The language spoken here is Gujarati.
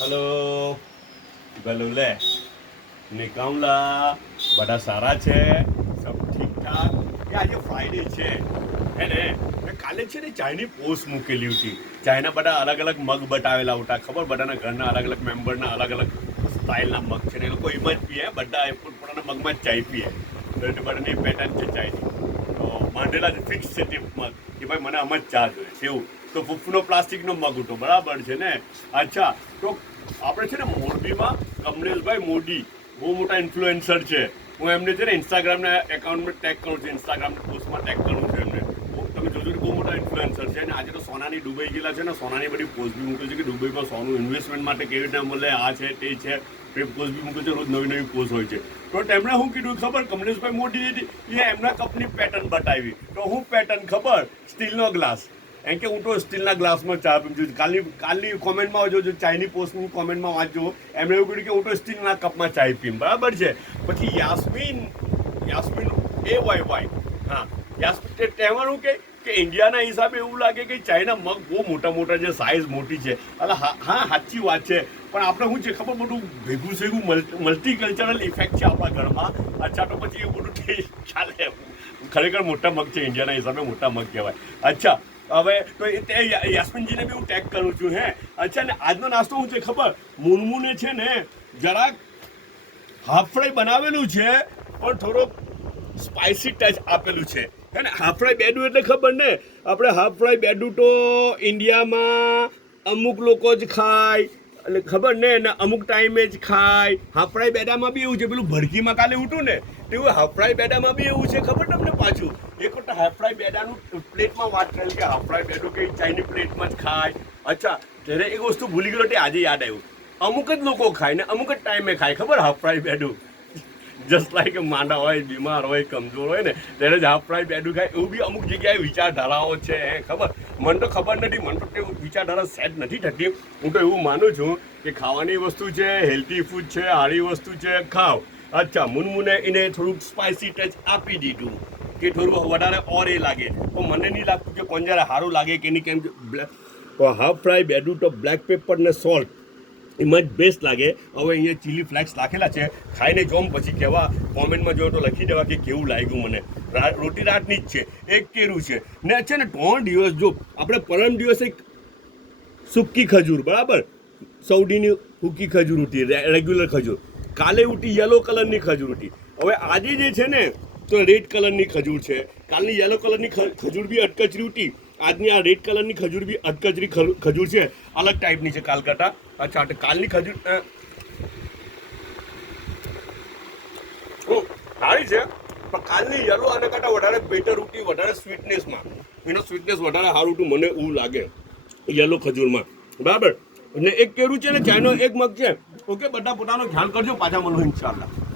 हेलो बलूले निकामला बड़ा सारा છે सब ठीक ठाक કે આજે ફ્રાઈડે છે હે ને કાલે છે ને ચાયની પોસ્ટ મૂકેલી હતી ચાયના બધા અલગ અલગ મગ બતાવેલા હતા ખબર બધાના ઘરના અલગ અલગ મેમ્બરના અલગ અલગ સ્ટાઇલના મગ છે ને એ લોકો એમ જ પીએ બધા પોતાના મગમાં જ ચાય પીએ તો એટલે બધાની પેટર્ન છે ચાયની તો માંડેલા ફિક્સ છે તે મગ કે ભાઈ મને આમ જ ચા જોઈએ છે એવું તો ફૂફનો પ્લાસ્ટિકનો મગ હતો બરાબર છે ને અચ્છા તો આપણે છે ને મોરબીમાં કમલેશભાઈ મોદી બહુ મોટા ઇન્ફ્લુએન્સર છે હું એમને છે ને ઇન્સ્ટાગ્રામના એકાઉન્ટમાં ટેગ કરું છું ઇન્સ્ટાગ્રામના પોસ્ટમાં ટેગ કરું છું એમને તમે જોજો બહુ મોટા ઇન્ફ્લુએન્સર છે અને આજે તો સોનાની દુબઈ ગયેલા છે ને સોનાની બધી પોસ્ટ બી મૂકે છે કે દુબઈમાં સોનું ઇન્વેસ્ટમેન્ટ માટે કેવી રીતે મળે આ છે તે છે એ પોસ્ટ બી મૂકે છે રોજ નવી નવી પોસ્ટ હોય છે તો તેમણે શું કીધું ખબર કમલેશભાઈ મોદી એ એમના કપની પેટર્ન બતાવી તો હું પેટર્ન ખબર સ્ટીલનો ગ્લાસ એમ કે હું તો સ્ટીલના ગ્લાસમાં ચા પીવું છું કાલની કોમેન્ટમાં જોજો ચાયની પોસ્ટની કોમેન્ટમાં વાંચજો એમણે એવું કહ્યું કે હું તો સ્ટીલના કપમાં ચાય પીમ બરાબર છે પછી યાસ્મીન AYY હા યાસ્મીન તે કહેવાનું કે ઇન્ડિયાના હિસાબે એવું લાગે કે ચાયના મગ બહુ મોટા મોટા છે સાઇઝ મોટી છે એટલે હા સાચી વાત છે પણ આપણે શું છે ખબર બધું ભેગું સેગું મલ્ટીકલ્ચરલ ઇફેક્ટ છે આપણા ઘરમાં અચ્છા તો પછી એવું બધું ચાલે ખરેખર મોટા મગ છે ઇન્ડિયાના હિસાબે મોટા મગ કહેવાય અચ્છા હવે તો તે યાસ્મીનજીને બી હું ટેગ કરું છું હે અચ્છા ને આજનો નાસ્તો શું છે ખબર મુનમુને છે ને જરાક હાફ ફ્રાય બનાવેલું છે પણ થોડોક સ્પાઇસી ટચ આપેલું છે હે ને હાફ ફ્રાય બેડું એટલે ખબર ને આપણે હાફ ફ્રાય બેડું તો ઇન્ડિયામાં અમુક લોકો જ ખાય એટલે ખબર ને અમુક ટાઈમે જ ખાય હાફ ફ્રાય બેડામાં બી એવું છે પેલું ભડકીમાં કાલે ઉઠું ને તેવું હાફ ફ્રાય બેડામાં બી એવું છે ખબર તમને પાછું એક વખત હાફ ફ્રાય બેડાનું પ્લેટમાં વાત કરેલી કે હાફ ફ્રાય બેડું કે ચાઇની પ્લેટમાં જ ખાય અચ્છા ત્યારે એક વસ્તુ ભૂલી ગયો તે આજે યાદ આવ્યું અમુક જ લોકો ખાય ને અમુક જ ટાઈમે ખાય ખબર હાફ ફ્રાય બેડું જસ્ટ લાઈક માંડા હોય બીમાર હોય કમજોર હોય ને ત્યારે જ હાફ ફ્રાય બેડું ખાય એવું બી અમુક જગ્યાએ વિચારધારાઓ છે ખબર મને તો ખબર નથી મને તો તે વિચારધારા સેટ નથી થતી હું તો એવું માનું છું કે ખાવાની વસ્તુ છે હેલ્ધી ફૂડ છે સારી વસ્તુ છે ખાવ અચ્છા મુનમુને એને થોડુંક સ્પાઇસી ટચ આપી દીધું કે થોડું વધારે ઓર એ લાગે તો મને નહીં લાગતું કે કોણ જ્યારે સારું લાગે કે નહીં કેમ તો હાફ ફ્રાય બેડું તો બ્લેક પેપર ને સોલ્ટ એમાં જ બેસ્ટ લાગે હવે અહીંયા ચીલી ફ્લેક્સ રાખેલા છે ખાઈને જોમ પછી કહેવા કોમેન્ટમાં જો તો લખી દેવા કે કેવું લાગ્યું મને રોટી રાતની જ છે એક કેરું છે ને છે ને 3 દિવસ જો આપણે પરમ દિવસે સૂકી ખજૂર બરાબર સૌડીની સૂકી ખજૂર ઉઠી રેગ્યુલર ખજૂર કાલે ઉઠી યલો કલરની ખજૂર ઉઠી હવે આજે જે છે ને તો રેડ કલરની ખજૂર છે કાલની યલો કલરની ખજૂર બી અટકચરી ઉઠી આજની આ રેડ કલરની ખજૂર બી અટકચરી ખજૂર છે અલગ ટાઈપની છે કાલ કરતા અચ્છા તો કાલની ખજૂર સારી છે પણ કાલની યલો આના કરતાં વધારે બેટર ઉઠી વધારે સ્વીટનેસમાં એનો સ્વીટનેસ વધારે સારું હતું મને એવું લાગે યલો ખજૂરમાં બરાબર અને એક કેરું છે ને ચાયનો એક મગ છે ઓકે બધા પોતાનો ખ્યાલ કરજો પાછા મળો ઇન્શાલ્લાહ